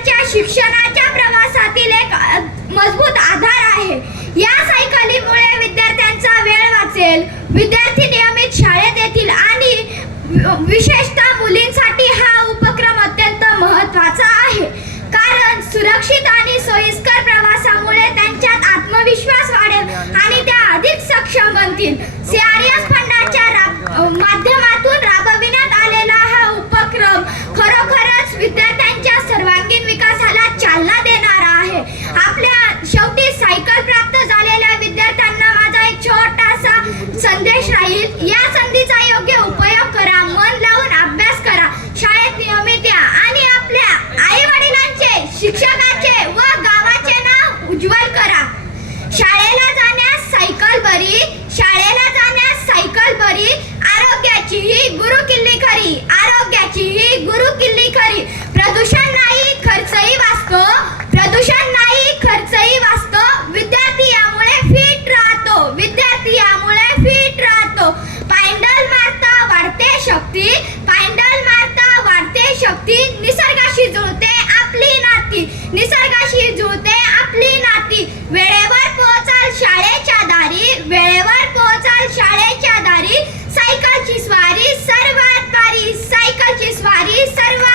विद्यार्थ्यांच्या शिक्षणाच्या प्रवासातील एक मजबूत आधार आहे। या सायकलीमुळे विद्यार्थ्यांचा वेळ वाचेल, विद्यार्थी नियमित शाळेत येतील आणि विशेषतः मुलींसाठी हा उपक्रम अत्यंत महत्त्वाचा आहे, कारण सुरक्षित आणि सोयीस्कर प्रवासामुळे त्यांच्यात आत्मविश्वास वाढेल आणि त्या अधिक सक्षम बनतील। CRS फंडाच्या माध्यमातून राबविण्यात आलेला हा उपक्रम खरोखरच विद्यार्थ्यांच्या सर्वांगीण विकासाला चालना देणारा आहे। आपल्या शेवटी सायकल प्राप्त झालेल्या विद्यार्थ्यांना माझा एक छोटासा संदेश राहील, या संधीचा योग्य उपयोग करा, मन लावून अभ्यास करा, शाळेत नियमित या आणि आपल्या आई वडिलांचे, शिक्षकाचे व गावाचे नाव उज्ज्वल करा। शाळेला जाण्यास सायकल बरी, शाळेला जाण्यास सायकल बरी, आरोग्याची ही गुरुकिल्ली खरी, आरोग्याची ही गुरुकिल्ली खरी। प्रदूषण नाही, खर्चही वाचतो, प्रदूषण नाही, खर्चही वाचतो, विद्यार्थी यामुळे फिट राहतो, विद्यार्थी यामुळे फिट राहतो। पायंडल मारता वाढते शक्ती, पायंडल मारता वाढते शक्ती, निसर्गाशी जुळते आपली नाती, निसर्गाशी जुळते आपली नाती। वेळेवर पोहोचाल शाळेच्या दारी, वेळेवर पोहोचाल शाळेच्या दारी, सायकलची स्वारी सर्वात भारी, सायकलची स्वारी सर्वात